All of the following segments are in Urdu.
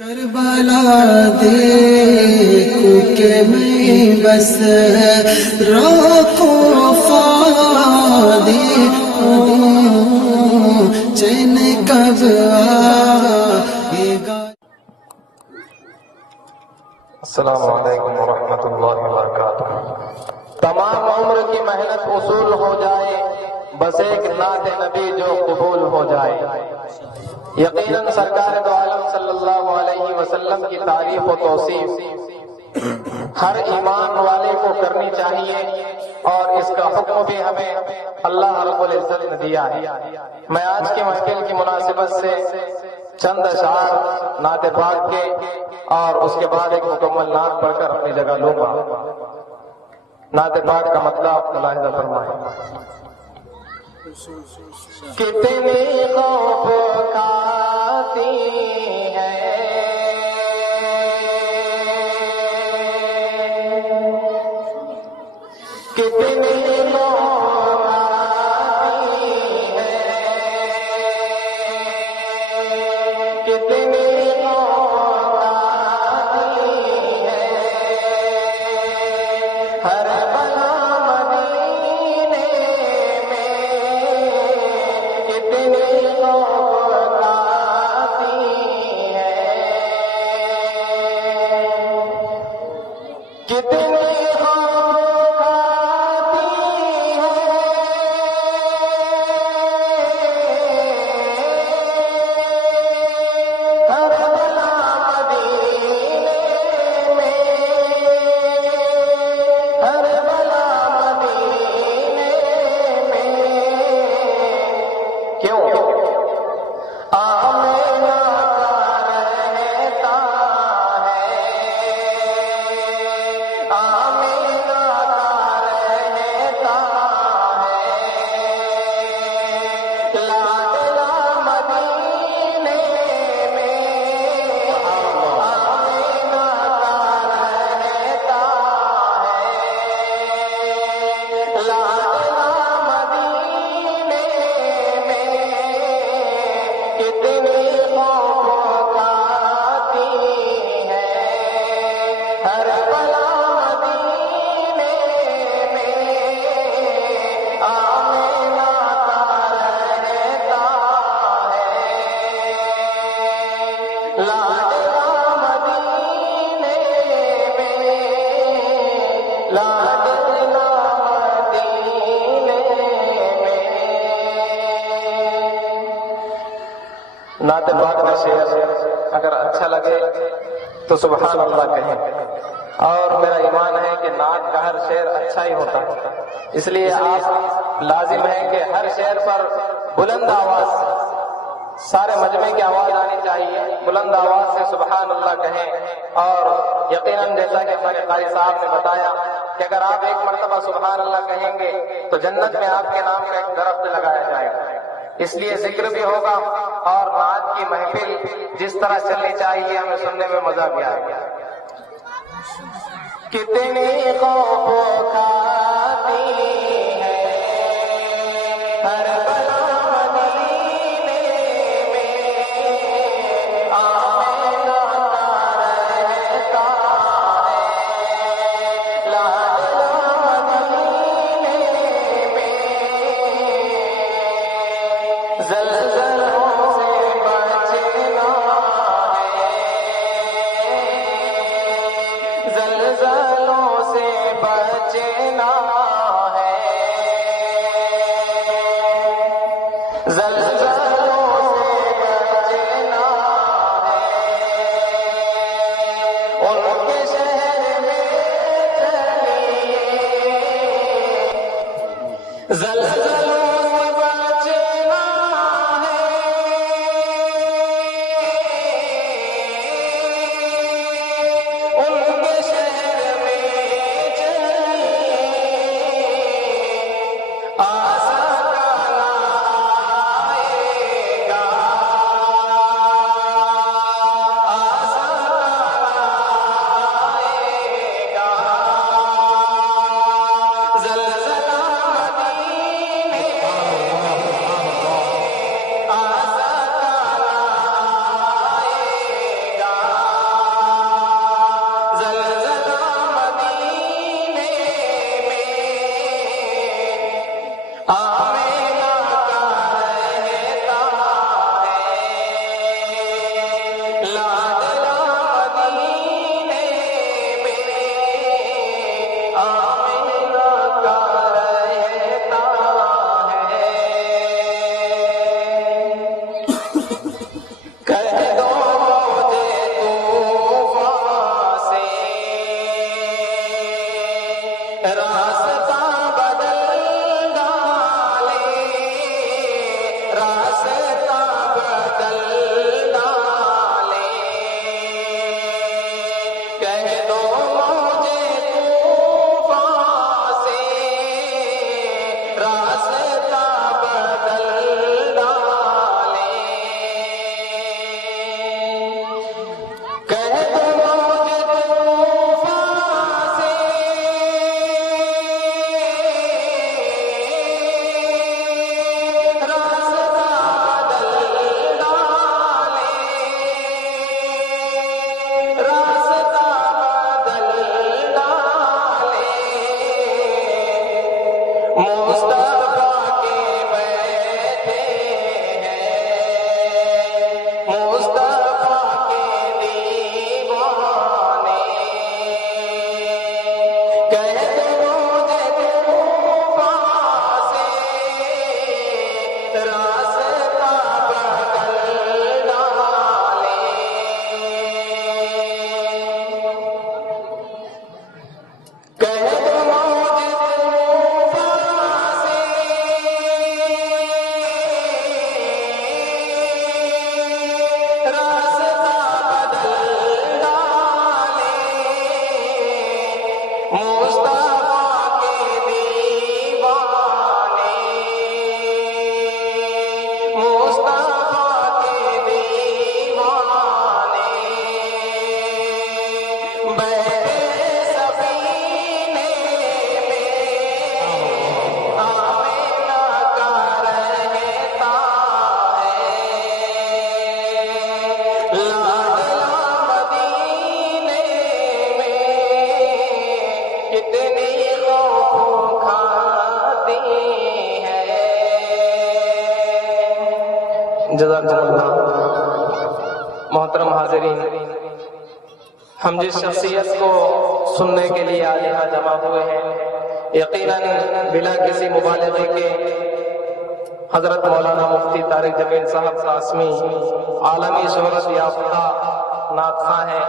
کربلا دیکھو کہ میں بس روکو چین کب آئے گا. السلام علیکم ورحمۃ اللہ وبرکاتہ. تمام عمر کی محنت وصول ہو جائے، بس ایک نعت نبی جو قبول ہو جائے. یقیناً سرکار دو عالم صلی اللہ علیہ وسلم کی تعریف و توصیف ہر ایمان والے کو کرنی چاہیے، اور اس کا حکم بھی ہمیں اللہ رب العزت نے دیا ہے. میں آج کی محفل کی مناسبت سے چند اشعار نعت پاک کے اور اس کے بعد ایک مکمل نعت پڑھ کر اپنی جگہ لوں گا. نعت پاک کا مطلب ملاحظہ فرمائیں. کتنی خوف کھاتی ہے کتنی خوف کھاتی ہے کتنی خوف کھاتی ہے ہر بلا مدینے میں کتنی خوف کھاتی ہے کتنی نعت پاک کا شعر اگر اچھا لگے تو سبحان اللہ کہیں، اور میرا ایمان ہے کہ نعت کا ہر شعر اچھا ہی ہوتا ہے. اس لیے آپ لازم ہے کہ ہر شعر پر بلند آواز سے سارے مجمع کی آواز آنی چاہیے، بلند آواز سے سبحان اللہ کہیں. اور یقیناً جیسا کہ ہمارے قاری صاحب نے بتایا کہ اگر آپ ایک مرتبہ سبحان اللہ کہیں گے تو جنت میں آپ کے نام کا ایک درخت لگایا جائے گا. اس لیے ذکر بھی ہوگا اور نعت کی محفل جس طرح چلنی چاہیے ہمیں سننے میں مزہ بھی آئے گا. کتنی خوف کھاتی ہے ہر بلا مدینے میں آمینہ کا رہتا ہے لاڈلا مدینے میں زلزلوں سے بچنا ہے زلزلوں سے بچنا ہے زلزلوں سے بچنا ہے ان کے شہر میں چلیے زلزلوں سے بچنا ہے ان کے شہر میں چلیے آسا آئے گا آسا آئے گا زلزلہ مدینے جزاکم اللہ۔ محترم حاضرین، ہم جس شخصیت کو سننے کے لیے آج یہاں جمع ہوئے ہیں، یقیناً بلا کسی مبالغے کے حضرت مولانا مفتی طارق جمیل صاحب قاسمی عالمی شہرت یافتہ نعت خواں ہیں۔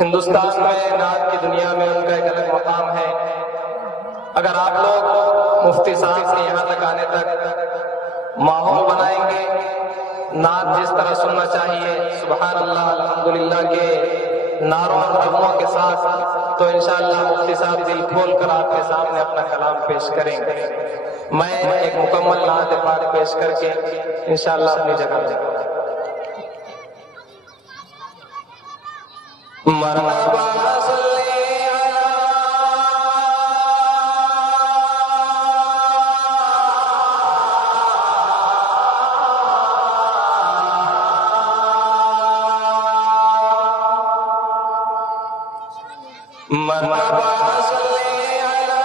ہندوستان میں نعت کی دنیا میں ان کا ایک الگ مقام ہے۔ اگر آپ لوگ مفتی صاحب سے یہاں تک آنے تک ماحول بنائیں گے، نعت جس طرح سننا چاہیے سبحان اللہ الحمدللہ کے نعروں اور نغموں کے ساتھ، تو انشاءاللہ مفتی صاحب دل کھول کر آپ کے سامنے اپنا کلام پیش کریں گے۔ میں ایک مکمل نعت پاک پیش کر کے انشاءاللہ اپنی جگہ جاؤں۔ مرحبا صلی مرحبا صلی علی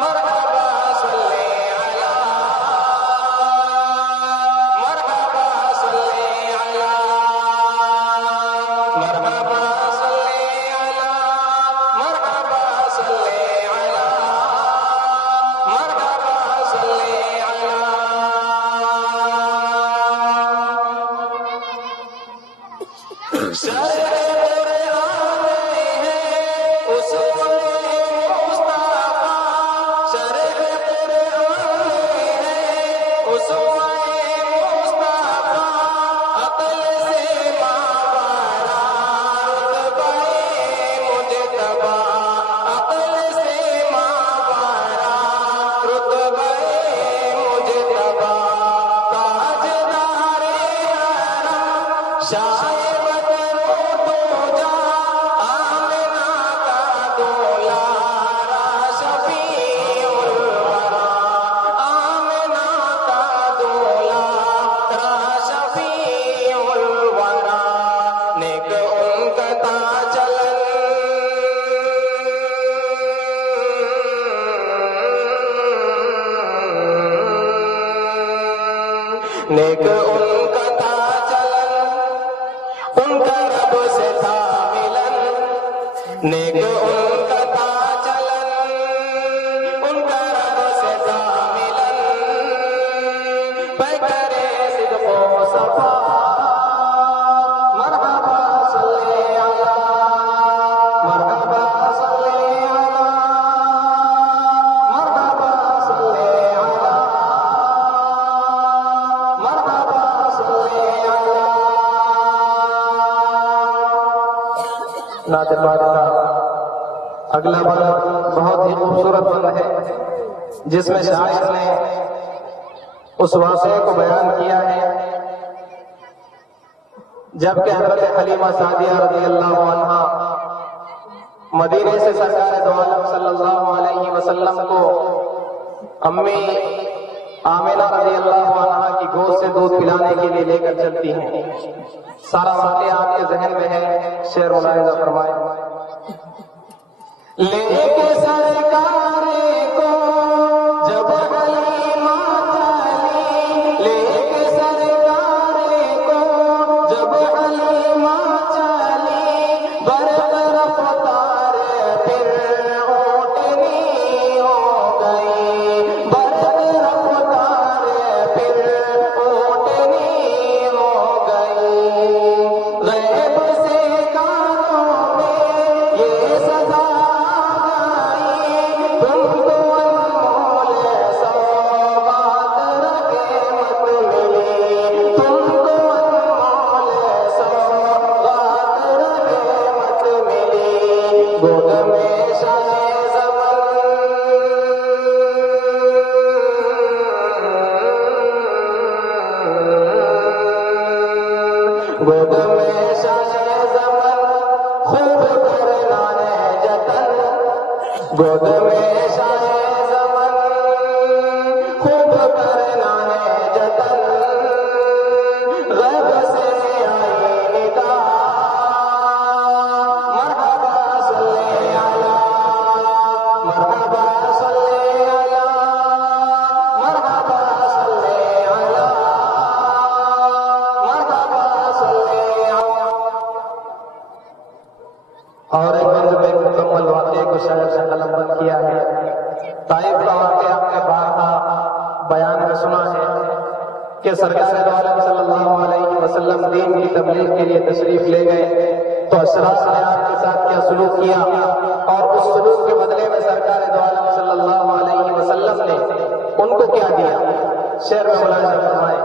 مرحبا صلی علی مرحبا صلی علی مرحبا صلی علی مرحبا صلی علی مرحبا صلی علی۔ نیک ان کا تھا چلن، ان کا رب سے تھا ملن، نیک ان کا تھا چلن، ان کا رب سے تھا ملن، پیکرے صدق و صفا مرحبا صلی علی مرحبا صلی علی مرحبا صلی علی مرحبا صلی علی۔ نعت پاک کا اگلا بند بہت ہی خوبصورت بند ہے، جس میں شاعر نے اس واقعے کو بیان کیا ہے جبکہ حضرت حلیمہ سعدیہ رضی اللہ عنہا مدینے سے سرکار دو عالم صلی اللہ علیہ وسلم کو امی آمنہ رضی اللہ عنہا کی گود سے دودھ پلانے کے لیے لے کر چلتی ہیں۔ سارا واقعہ آپ کے ذہن میں ہے، شعر و ملاحظہ فرمائیں۔ لے کے سرکار کو جب حلیمہ چلی، لے کے سرکار کو جب حلیمہ چلی، برطرف اتار پھر اونٹنی ہو گئی، برطرف اتار پھر اونٹنی ہو گئی، غیب سے کانوں میں یہ سزا تم کو انمول سوغات رحمت ملی، تم کو انمول سوغات رحمت ملی، گود میں شاہ زمن گود میں شاہ زمن خوب کرنا ہے جتن، گود میں شاہ زمن خوب کرنا ہے جتن، غیب سے آئی ندا مرحبا صلی علی مرحبا صلی علی مرحبا صلی علی اور ایک بند میں مکمل واقعے کو شاید سے قلم بند کیا ہے۔ طائف کا واقعہ آپ نے بارہا بیان میں سنا ہے کہ سرکار دو عالم صلی اللہ علیہ وسلم دین کی تبلیغ کے لیے تشریف لے گئے تو اشراف نے آپ کے ساتھ کیا سلوک کیا، اور اس سلوک کے بدلے میں سرکار دو عالم صلی اللہ علیہ وسلم نے ان کو کیا دیا؟ شعر میں ملاحظہ فرمائے،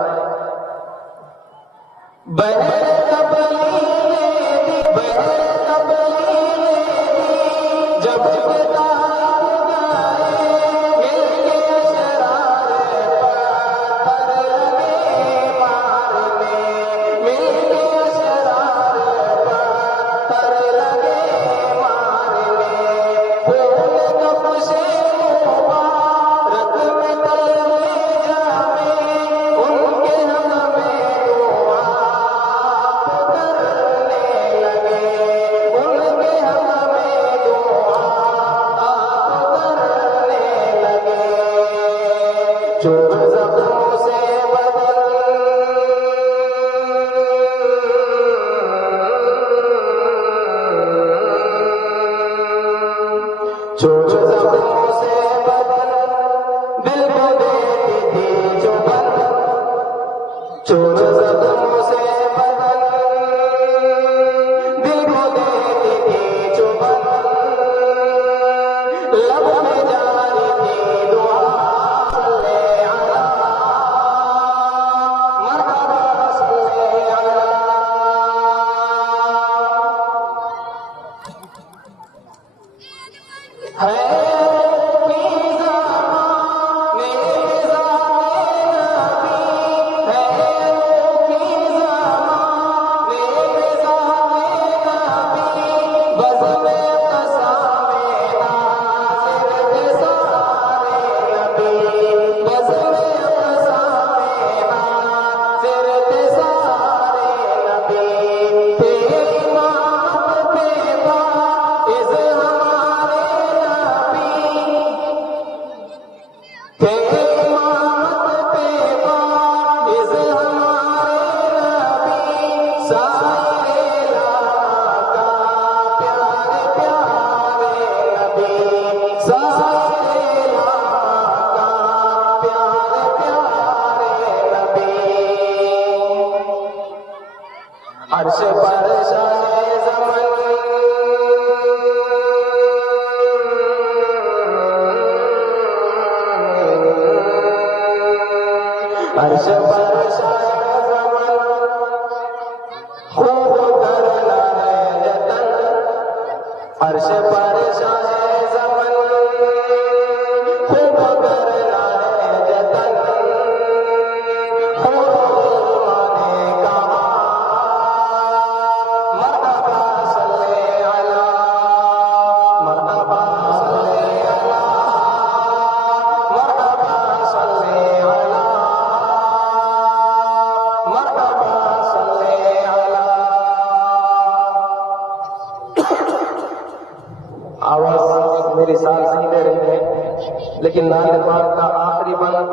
لیکن نعت پاک کا آخری بند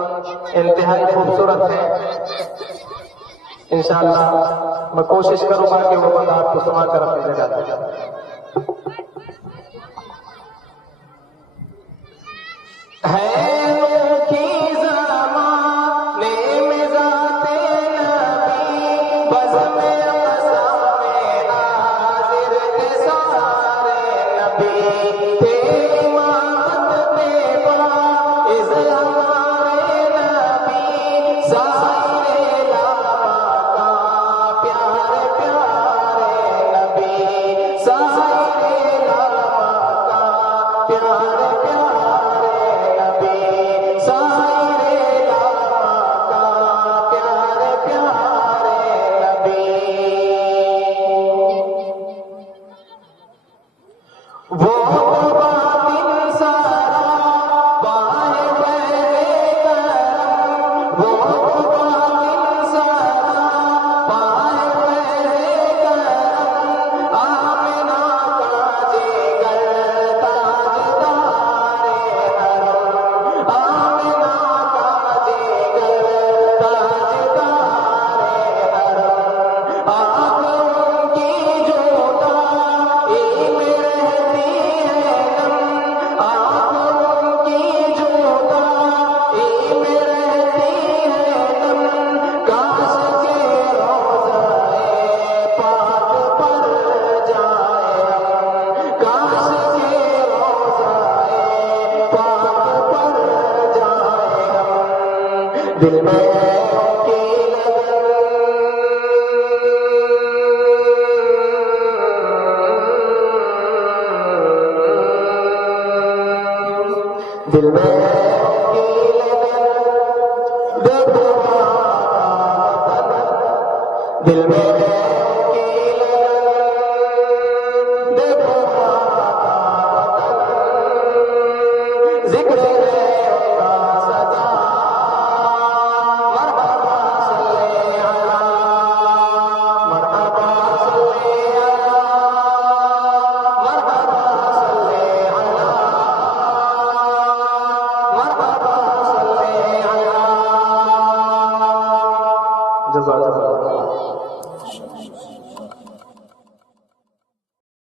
انتہائی خوبصورت ہے۔ انشاءاللہ میں کوشش کروں گا کہ وہ بند آپ کو سنا کر اپنی جگہ دے۔ دل میں کی لگن، دل میں